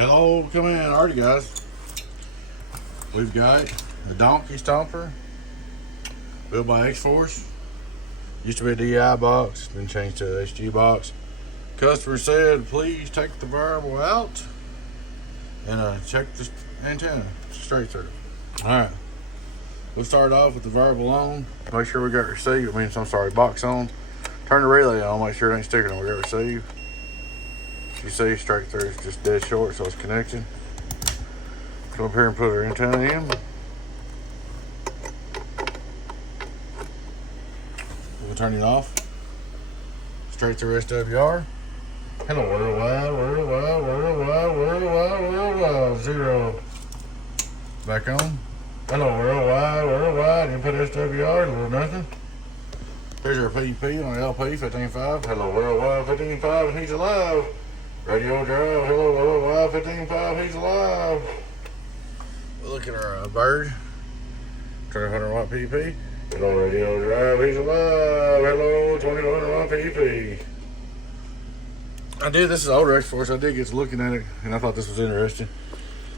Hello, come in. Alrighty, guys. We've got a donkey stomper built by X-Force. Used to be a DI box, been changed to a HG box. Customer said, please take the variable out and check the antenna straight through. Alright, we'll start off with the variable on. Make sure we got receive. Box on. Turn the relay on, make sure it ain't sticking on. We got receive. You see, straight through, it's just dead short, so it's connected. Come up here and put our antenna in. We'll turn it off. Straight through SWR. Hello, worldwide, 0. Back on. Hello, worldwide, you put SWR, a little nothing. There's our PP on LP 15.5. Hello, worldwide, 15.5, and he's alive. Radio drive, hello, worldwide, 15.5, he's alive. Look at our bird. 200 watt PP. Hello, radio drive, he's alive. Hello, 2100 watt PP. This is older X-Force. I did get to looking at it, and I thought this was interesting.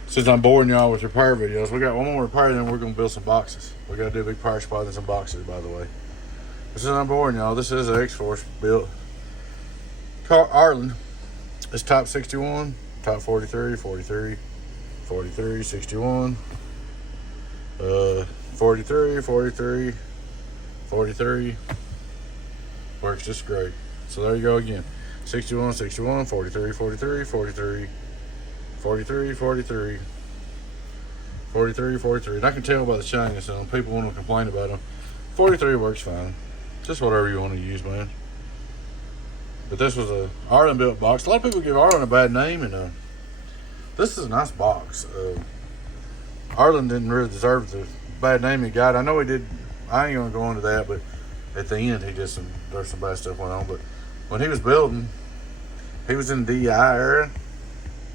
Since I'm boring y'all with repair videos, we got one more repair, then we're going to build some boxes. We got to do a big power supply and some boxes, by the way. Since I'm boring y'all, this is an X-Force built. Ireland. It's top 61, top 43, 43, 43, 61, 43, 43, 43. Works just great. So there you go again. 61, 61, 43, 43, 43, 43, 43, 43, 43. And I can tell by the shyness on them. People want to complain about them. 43 works fine. Just whatever you want to use, man. But this was a Ireland built box. A lot of people give Ireland a bad name, and this is a nice box. Ireland didn't really deserve the bad name he got. I know he did. I ain't gonna go into that, but at the end he did there's some bad stuff went on. But when he was building, he was in the DEI era,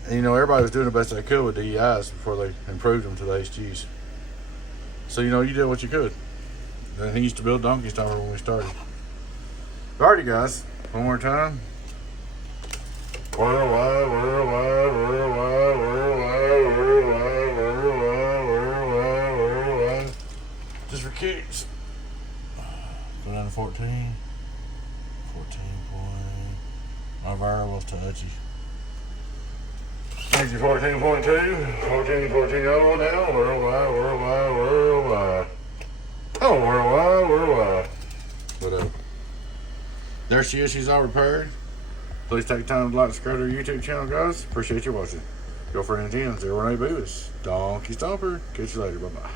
and everybody was doing the best they could with DEIs before they improved them to the HGs. So you did what you could. And he used to build donkey stomper when we started. Alrighty, guys. One more time. Worldwide, worldwide, worldwide, worldwide, worldwide, worldwide, worldwide, worldwide. Just for kicks. Go down to 14. 14 point. My variable's touchy. Here's your 14.2. 14 all down. Worldwide, worldwide, worldwide. Oh, worldwide, worldwide. Whatever. There she is, she's all repaired. Please take time to like and subscribe to our YouTube channel, guys. Appreciate you watching. Go for an 018 Beavis. Donkey Stomper. Catch you later. Bye-bye.